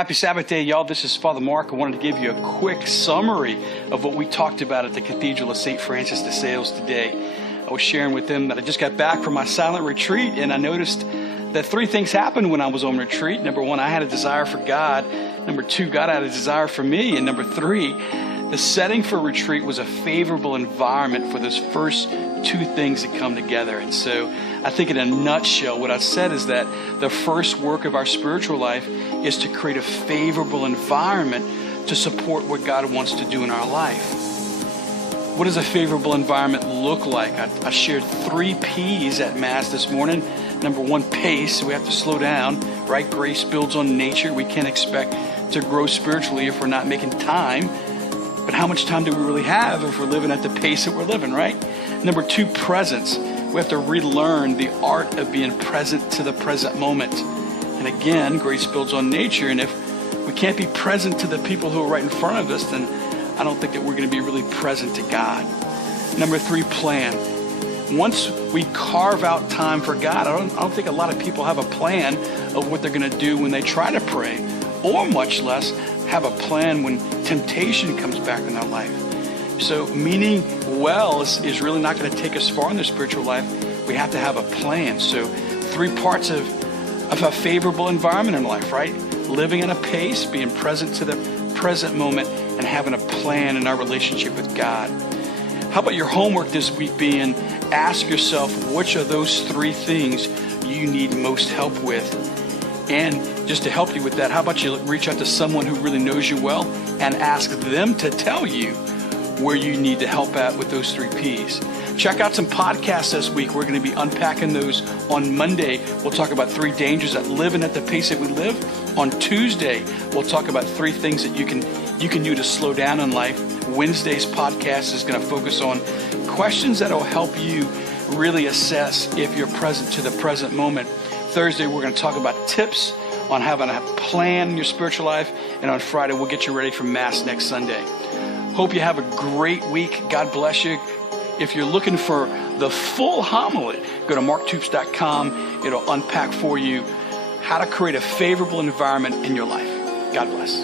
Happy Sabbath day, y'all. This is Father Mark. I wanted to give you a quick summary of what we talked about at the Cathedral of St. Francis de Sales today. I was sharing with them that I just got back from my silent retreat, and I noticed that three things happened when I was on retreat. Number one, I had a desire for God. Number two, God had a desire for me. And number three, the setting for retreat was a favorable environment for those first two things to come together. And so I think in a nutshell, what I said is that the first work of our spiritual life is to create a favorable environment to support what God wants to do in our life. What does a favorable environment look like? I shared 3 P's at Mass this morning. Number one, pace. We have to slow down, right? Grace builds on nature. We can't expect to grow spiritually if we're not making time. But how much time do we really have if we're living at the pace that we're living, right? Number 2, presence. We have to relearn the art of being present to the present moment. And again, grace builds on nature. And if we can't be present to the people who are right in front of us, then I don't think that we're going to be really present to God. Number 3, plan. Once we carve out time for God, I don't think a lot of people have a plan of what they're going to do when they try to pray, or much less have a plan when temptation comes back in their life. So meaning well is really not going to take us far in the spiritual life. We have to have a plan. So 3 parts of a favorable environment in life, right? Living in a pace, being present to the present moment, and having a plan in our relationship with God. How about your homework this week being, ask yourself which of those 3 things you need most help with? And just to help you with that, how about you reach out to someone who really knows you well and ask them to tell you where you need to help at with those 3 P's. Check out some podcasts this week. We're going to be unpacking those on Monday. We'll talk about 3 dangers at living at the pace that we live. On Tuesday, we'll talk about 3 things that you can do to slow down in life. Wednesday's podcast is going to focus on questions that will help you really assess if you're present to the present moment. Thursday, we're going to talk about tips on having a plan in your spiritual life. And on Friday, we'll get you ready for Mass next Sunday. Hope you have a great week. God bless you. If you're looking for the full homily, go to marktubes.com. It'll unpack for you how to create a favorable environment in your life. God bless.